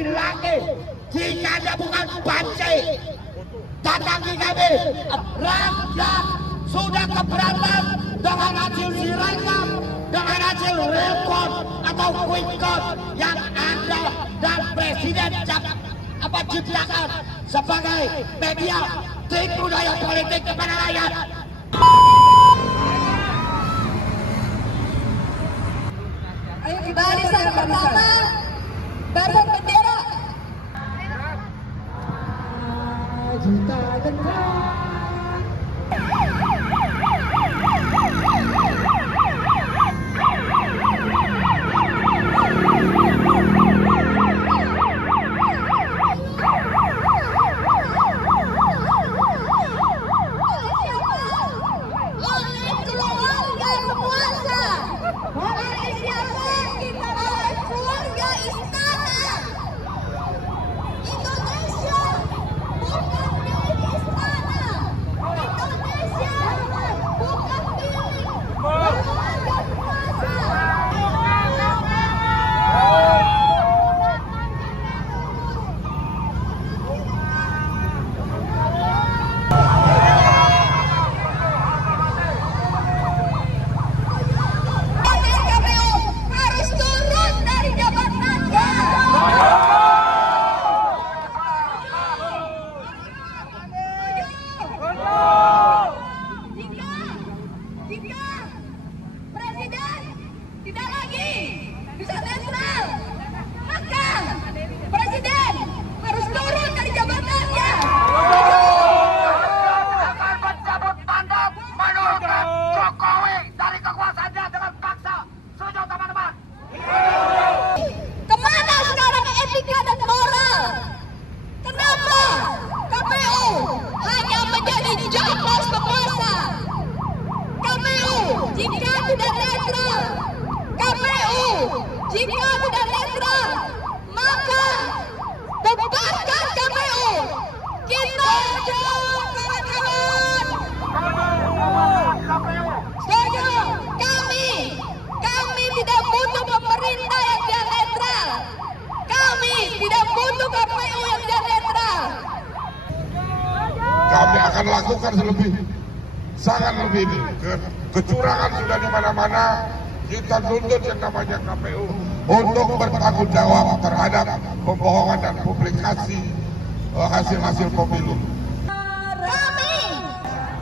laki-laki. Jika Anda bukan banci, datangi kami. Rakyat sudah keberatan dengan hasil sirekap, dengan hasil report atau quick count yang Anda dan Presiden ciptakan sebagai media tipu daya politik kepada rakyat. Ayo barisan pertama, barisan bendera. Juta gendang. Jika tidak netral, maka bubarkan KPU. Kita jauh kawan-kawan. Setuju? Kami tidak butuh pemerintah yang tidak netral. Kami tidak butuh KPU yang tidak netral. Kami akan lakukan sangat lebih. Kecurangan sudah di mana-mana. Kita tuntut yang namanya KPU untuk bertanggung jawab terhadap pembohongan dan publikasi hasil-hasil pemilu. Kami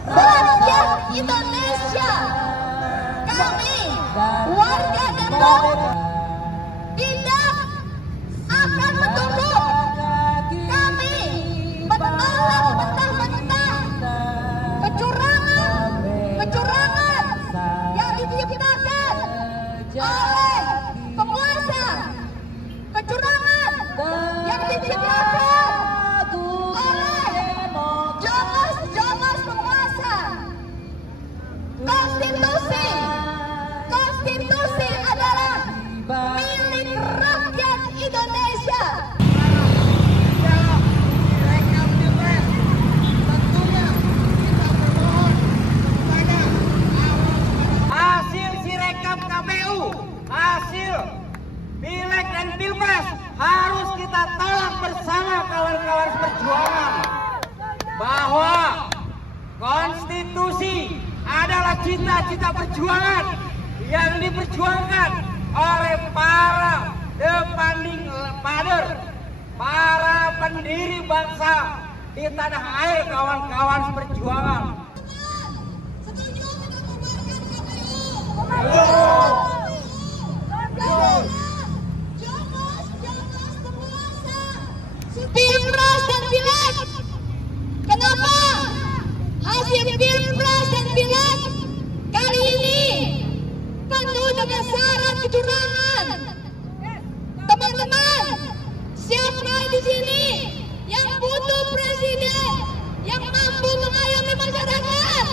rakyat Indonesia, kami warga Depok tidak akan menunduk. Kami menolak mentah-mentah kecurangan yang diciptakan oleh penguasa, kecurangan yang diciptakan oleh jongos penguasa. Konstitusi adalah milik rakyat Indonesia. Hasil sirekap KPU, hasil Pileg dan Pilpres harus kita tolak bersama kawan-kawan perjuangan, bahwa konstitusi adalah cita-cita perjuangan yang diperjuangkan oleh para founding father, para pendiri bangsa di tanah air, kawan-kawan perjuangan. Pilpres dan Pileg. Kenapa hasil Pilpres dan Pileg kali ini penuh dengan syarat kecurangan? Teman-teman, siapa di sini yang butuh presiden yang mampu mengayomi masyarakat?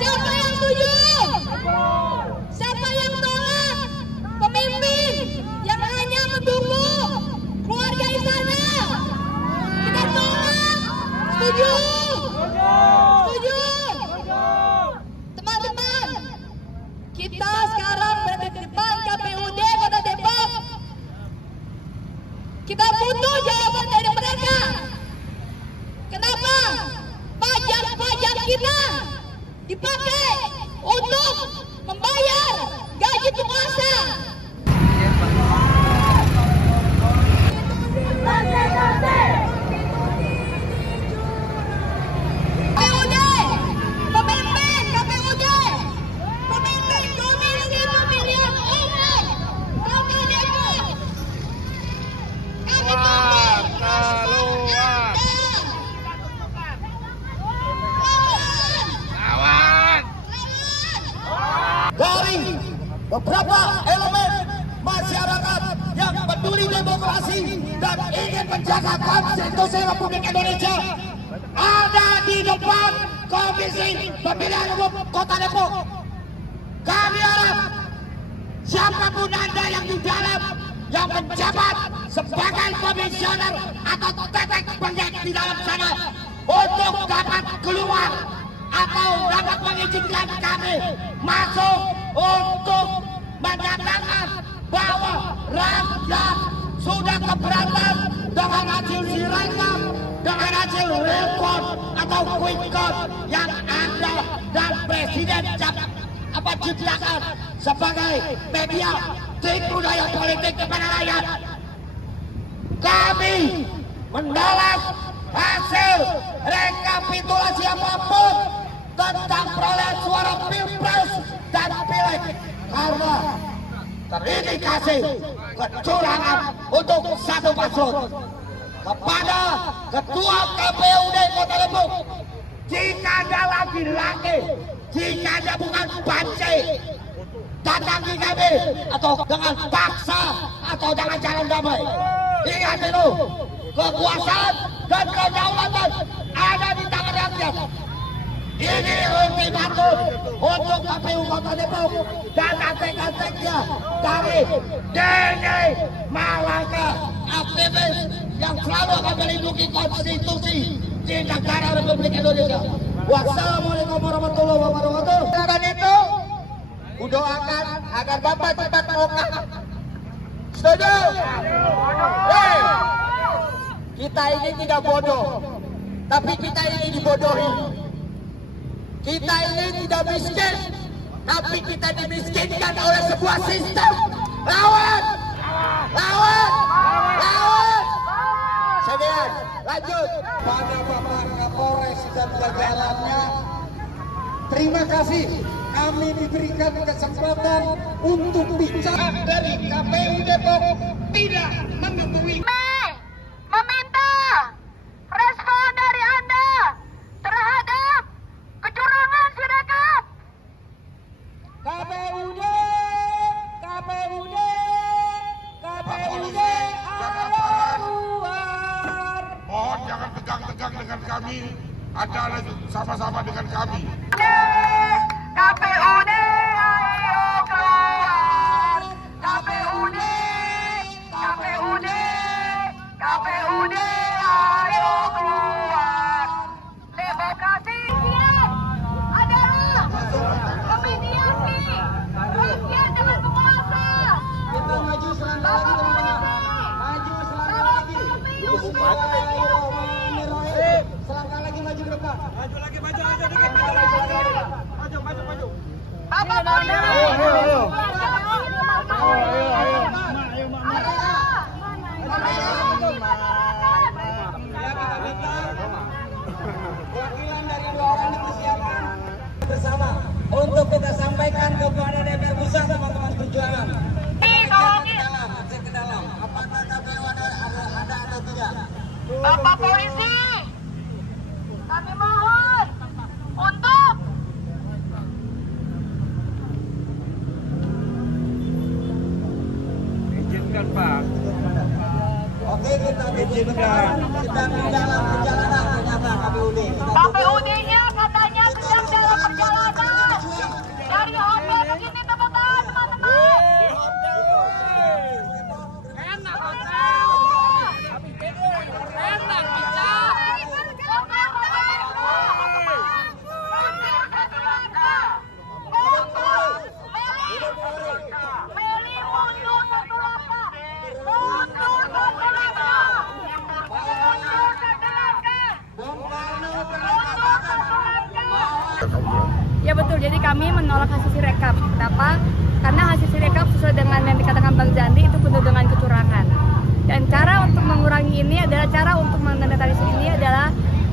Siapa yang setuju? Siapa yang tolak pemimpin yang hanya mendukung keluarga istana? Kita tolak. Setuju? Setuju? Teman-teman, kita sekarang berada di depan KPUD Kota Depok. Kita butuh jawaban dari mereka. Kenapa pajak kita dipakai untuk membayar gaji penguasa? KPUD, pemimpin KPUD, pemimpin Komisi Pemilihan Umum Kota Depok. Kami dari beberapa elemen masyarakat yang peduli demokrasi dan ingin menjaga konstitusi Republik Indonesia ada di depan Komisi Pemilihan Umum Kota Depok. Kami harap siapapun Anda yang di dalam yang menjabat sebagai komisioner atau tetek bengek di dalam sana untuk dapat keluar atau dapat mengizinkan kami masuk untuk menyatakan bahwa rakyat sudah keberatan dengan hasil sirekap, dengan hasil real count atau quick count yang ada dan Presiden ciptakan sebagai media tipu daya politik kepada rakyat. Kami menolak hasil rekapitulasi apapun tentang perolehan suara Pilpres dan Pileg karena terindikasi kecurangan untuk satu paslon. Kepada Ketua KPUD Kota Depok, jika ada laki-laki, jika ada bukan banci, datangi kami atau dengan paksa atau dengan jalan damai. Ingat itu, kekuasaan dan kedaulatan ada di tangan rakyat. Ini ultimatum untuk KPU Kota Depok dan antek-anteknya dari Denny Malaka, aktivis yang selalu akan melindungi konstitusi di negara Republik Indonesia. Wassalamualaikum warahmatullahi wabarakatuh. Dan itu, kudoakan agar Bapak cepat mengungkap. Setuju? Hey, kita ini tidak bodoh, tapi kita ini dibodohi. Kita ini tidak miskin, tapi kita dimiskinkan oleh sebuah sistem. Lawan! Lawan! Lawan! Sekian, lanjut. Pada Bapak Kapolres dan jajarannya, terima kasih kami diberikan kesempatan untuk bicara dari KPU Depok tidak mengemui. Meminta respon dari Anda terhadap kecurangan sirekap. KPUD, KPUD, KPUD, ayo keluar. Mohon jangan tegang-tegang dengan kami. Anda sama-sama dengan kami. KPUD, ayo keluar. KPUD, KPUD, KPUD, ayo keluar. Demokrasi adalah memediasi rakyat dengan penguasa. Kita maju selangkah lagi, teman-teman. Maju selangkah lagi. Bismillahirrahmanirrahim. Selangkah lagi maju ke depan. Maju lagi, maju dikit. Maju. Bapak Polisi. Perwakilan dari dua orang dipersiapkan bersama untuk kita sampaikan kepada DPR pusat, teman-teman perjuangan. Cek ke dalam. Apakah KPU ada atau tidak? Bapak Polisi, kami mohon untuk Izinkan Pak. Oke, kita izinkan. Sedang di dalam perjalanan ternyata KPUD. KPUD-nya katanya sedang dalam perjalanan dari hotel begini teman-teman. Enak hotel. Enak bisa. Meli mundur satu langkah. Mundur satu langkah. betul. Jadi kami menolak hasil sirekap. Kenapa? Karena hasil sirekap sesuai dengan yang dikatakan Bang Zandi itu penuh dengan kecurangan. Dan cara untuk mengurangi ini adalah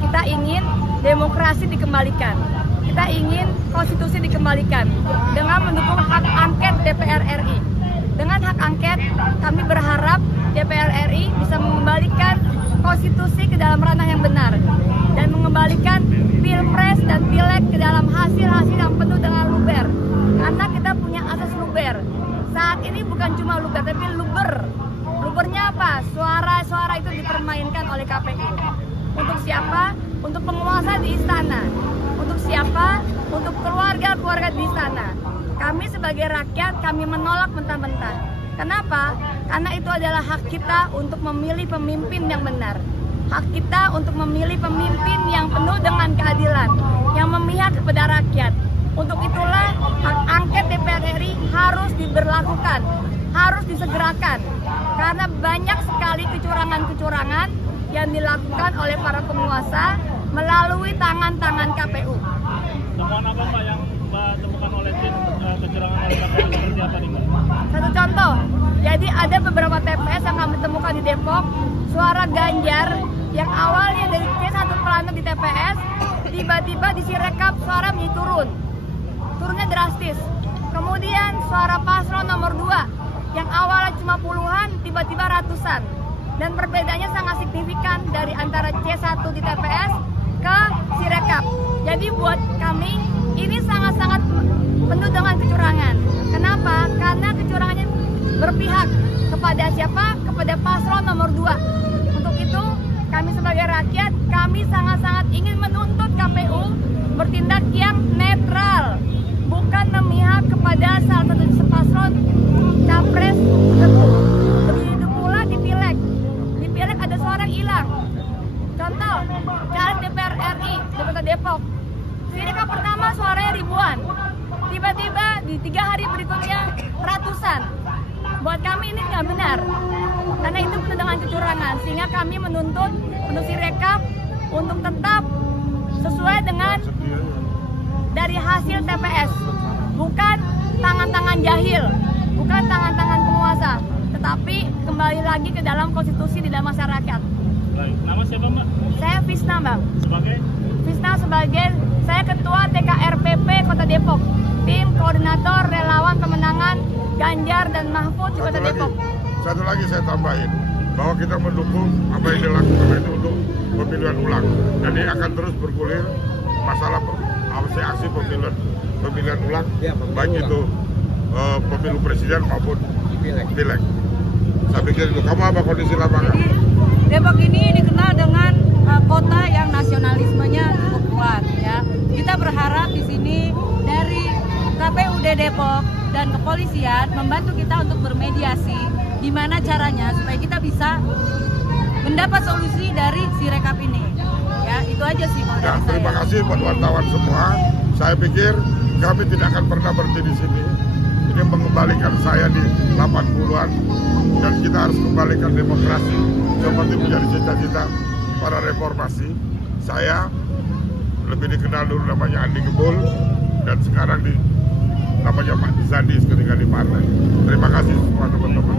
kita ingin demokrasi dikembalikan. Kita ingin konstitusi dikembalikan dengan mendukung hak angket DPR RI. Dengan hak angket, kami berharap DPR RI bisa mengembalikan konstitusi ke dalam ranah yang benar dan mengembalikan pilpres dan pileg ke dalam hasil-hasil yang penuh dengan luber. Karena kita punya asas luber. Saat ini bukan cuma luber, tapi luber. Lubernya apa? Suara-suara itu dipermainkan oleh KPU. Untuk siapa? Untuk penguasa di istana. Untuk siapa? Untuk keluarga-keluarga di istana. Kami sebagai rakyat, kami menolak mentah-mentah. Kenapa? Karena itu adalah hak kita untuk memilih pemimpin yang benar. Hak kita untuk memilih pemimpin yang penuh dengan keadilan, yang memihak kepada rakyat. Untuk itulah hak angket DPR RI harus diberlakukan, harus disegerakan. Karena banyak sekali kecurangan-kecurangan yang dilakukan oleh para penguasa melalui tangan-tangan KPU. Temuan apa Mbak yang Mbak temukan oleh tim kecurangan oleh KPU seperti apa nih Mbak? Satu contoh, jadi ada beberapa TPS yang kami temukan di Depok, suara Ganjar yang awalnya dari C1 Plano di TPS, tiba-tiba di Sirekap suara menjadi turunnya drastis. Kemudian suara paslon nomor 2 yang awalnya cuma puluhan, tiba-tiba ratusan. Dan perbedaannya sangat signifikan dari antara C1 di TPS ke Sirekap. Jadi buat kami ini sangat-sangat penuh dengan kecurangan. Kenapa? Karena kecurangannya berpihak kepada siapa? Kepada paslon nomor 2. Untuk itu kami sebagai rakyat, kami sangat-sangat ingin menuntut KPU bertindak yang netral, bukan memihak kepada salah satu paslon capres tertentu. Begitu pula di pileg. Di pileg ada suara hilang. Contoh, caleg DPR RI di Kota Depok. Sirekap pertama suaranya ribuan. Tiba-tiba di 3 hari berikutnya ratusan. Buat kami ini nggak benar. Karena itu penuh dengan kecurangan. Sehingga kami menuntut Sirekap untuk tetap sesuai dengan dari hasil TPS. Bukan tangan-tangan jahil, bukan tangan-tangan penguasa, tetapi kembali lagi ke dalam konstitusi di dalam masyarakat. Baik, nama siapa Mbak? Saya Visna Bang. Sebagai? Visna sebagai saya Ketua TKRPP Kota Depok, tim koordinator relawan pemenangan Ganjar dan Mahfud di Kota Depok. Satu lagi saya tambahin, bahwa kita mendukung apa yang dilakukan itu untuk pemilihan ulang. Jadi akan terus bergulir masalah aksi pemilihan ulang, baik itu pemilu presiden maupun pileg. Saya pikir itu. Kamu apa kondisi lapangan? Depok ini dikenal dengan kota yang nasionalismenya cukup kuat, ya. Kita berharap di sini dari KPUD Depok dan kepolisian membantu kita untuk bermediasi, gimana caranya supaya kita bisa mendapat solusi dari Sirekap ini. Ya, itu aja sih kalau dari saya. Terima kasih buat wartawan semua. Saya pikir kami tidak akan pernah berhenti di sini. Ini mengembalikan saya di 80-an dan kita harus kembalikan demokrasi seperti menjadi cita-cita para reformasi. Saya lebih dikenal dulu namanya Andi Gebul dan sekarang namanya Pak Zandi ketika di partai. Terima kasih semua teman-teman.